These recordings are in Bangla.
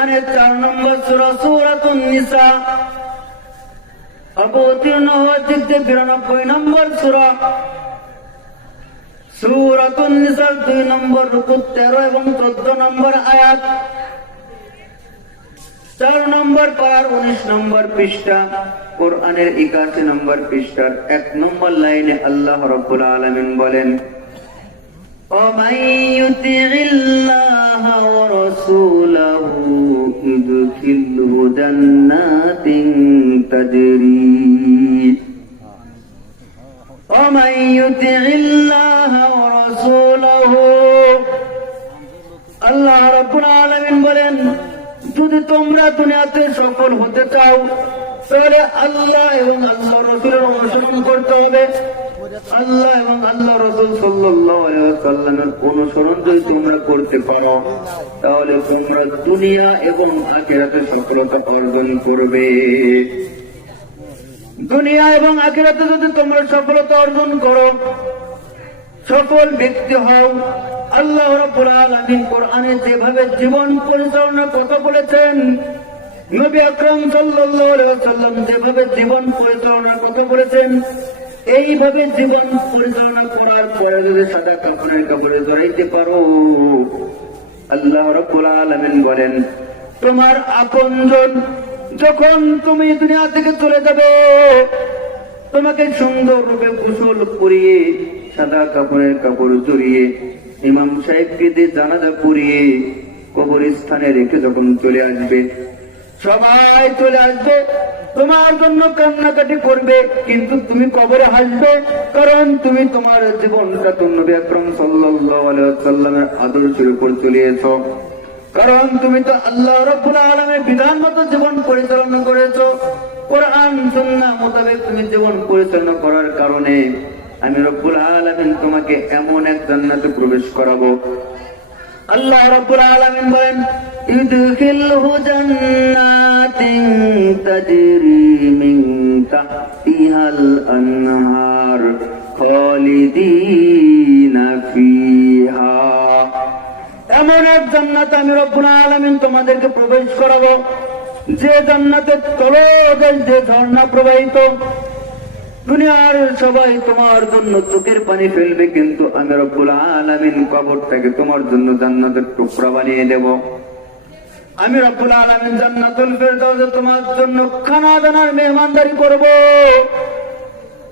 কোরআনের 4 নম্বর সূরা সূরাতুন নিসা, অবতীর্ণ হওয়ার দিক দিয়ে 92 নম্বর সূরা সূরাতুন নিসার 2 নম্বর রুকু 13 এবং 14 নম্বর আয়াত, 4 নম্বর পারার 19 নম্বর পৃষ্ঠা, কোরআনের 81 নম্বর পৃষ্ঠার 1 নম্বর লাইনে আল্লাহ রাব্বুল আলামিন বলেন, وَمَن يُطِعِ اللَّهَ وَرَسُولَهُ يُدْخِلْهُ جَنَّاتٍ تَجْرِي وَمَن يُطِعِ اللَّهَ وَرَسُولَهُ। আল্লাহ রাব্বুল আলামিন বলেন, যদি তোমরা দুনিয়াতে সফল হতে চাও তাহলে আল্লাহ এবং আল্লাহ রাসূলের অনুসরণ করতে হবে। আল্লাহ এবং আল্লাহ রাসূল সাল্লাল্লাহু আলাইহি ওয়াসাল্লামের অনুসরণ যদি তোমরা করতে পারো তাহলে তোমরা দুনিয়া এবং আখিরাতে সফলতা অর্জন করবে। দুনিয়া এবং আখিরাতে যদি তোমরা সফলতা অর্জন করো, সফল ব্যক্তি হও, আল্লাহ রাব্বুল আলামিন কোরআনে যেভাবে জীবন পরিচালনার কথা বলেছেন, নবী আকরাম সাল্লাল্লাহু আলাইহি ওয়াসাল্লাম যেভাবে জীবন পরিচালনার কথা বলেছেন, এইভাবে জীবন পরিচালনা করার পরে যদি সাদা কাপড়ের কাপড়ে জড়াইতে পারো, আল্লাহ রাব্বুল আলামিন বলেন, তোমার আপনজন যখন তুমি দুনিয়া থেকে চলে যাবে, তোমাকে সুন্দর রূপে গোসল করিয়ে সাদা কাপড়ের কাপড় জড়িয়ে ইমাম সাহেবকে দিয়ে জানাজা পড়িয়ে কবরস্থানে রেখে যখন চলে আসবে, সবাই চলে আসবে, তোমার জন্য কান্নাকাটি করবে, কিন্তু তুমি কবরে হাসবে, কারণ তুমি তোমার জীবনটা তো নবী আকরাম সাল্লাল্লাহু আলাইহি ওয়াসাল্লামের আদর্শের উপর চলিয়েছো, কারণ তুমি তো আল্লাহ রাব্বুল আলামিনের বিধান মতো জীবন পরিচালনা করেছো। কোরআন সুন্নাহ মোতাবেক তুমি জীবন পরিচালনা করার কারণে আমি রব্বুল আলামিন তোমাকে এমন এক জান্নাতে প্রবেশ করাবো। আল্লাহ রাব্বুল আলামিন বলেন, ইউদখিলহু জান্নাতিন তাজরি মিন তাহতিহাল আনহার খালিদিনা ফিহা। এমন এক জান্নাতে আমি রব্বুল আলামিন তোমাদেরকে প্রবেশ করাবো, যে জান্নাতের তলদেশ যে ঝর্ণা প্রবাহিত। দুনিয়ার সবাই তোমার জন্য চোখের পানি ফেলবে, কিন্তু আমি রব্বুল আলামিন কবরটাকে তোমার জন্য জান্নাতের টুকরা বানিয়ে দেব। আমি রব্বুল আলামিন জান্নাতুল ফেরদাউসে তোমার জন্য খানা দানার মেহমানদারি করব।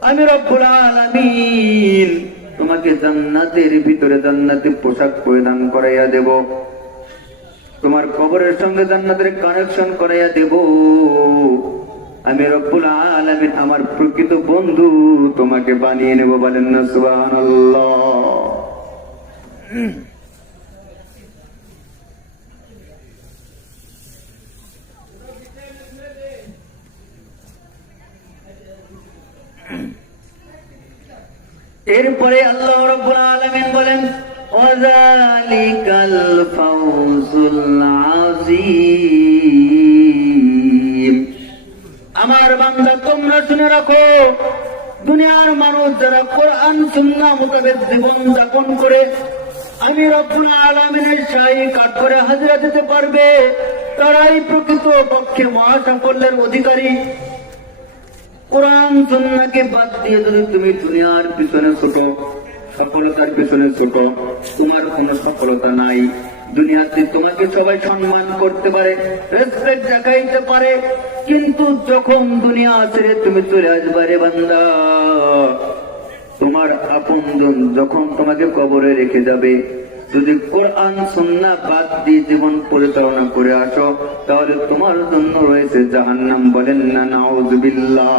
আমি রব্বুল আলামিন তোমাকে জান্নাতের ভিতরে জান্নাতি পোশাক পরিধান করাইয়া দেব, তোমার কবরের সঙ্গে জান্নাতের কানেকশন করাইয়া দেব। আমি রব্বুল আলামিন আমার প্রকৃত বন্ধু তোমাকে বানিয়ে নেব। বলেন না সুবহানাল্লাহ। এরপরে আল্লাহ রাব্বুল আলামিন বলেন, ওয়াযালিকাল ফাওজুল আযীম। আমার বান্দা তোমরা শুনে রাখো, দুনিয়ার মানুষ যারা কোরআন সুন্নাহ মোতাবেক জীবন যাপন করে আমি রব্বুল আলামিনের শাহী কাঠ করে হাজিরা দিতে পারবে, তারাই প্রকৃত পক্ষে মহাসাফল্যের অধিকারী। কোরআন সুন্নাহকে বাদ দিয়ে যদি তুমি দুনিয়ার পিছনে ছোটো, সফলতার পিছনে ছোটো, তোমার কোনো সফলতা নাই। দুনিয়াতে তোমাকে সবাই সম্মান করতে পারে, রেসপেক্ট দেখাইতে পারে, কিন্তু যখন দুনিয়া ছেড়ে তুমি চলে আসবে রে বান্দা, তোমার আপনজন যখন তোমাকে কবরে রেখে যাবে, যদি কোরআন সুন্নাহ বাদ দিয়ে জীবন পরিচালনা করে আসো, তাহলে তোমার জন্য রয়েছে জাহান্নাম। বলেন না নাউযুবিল্লাহ।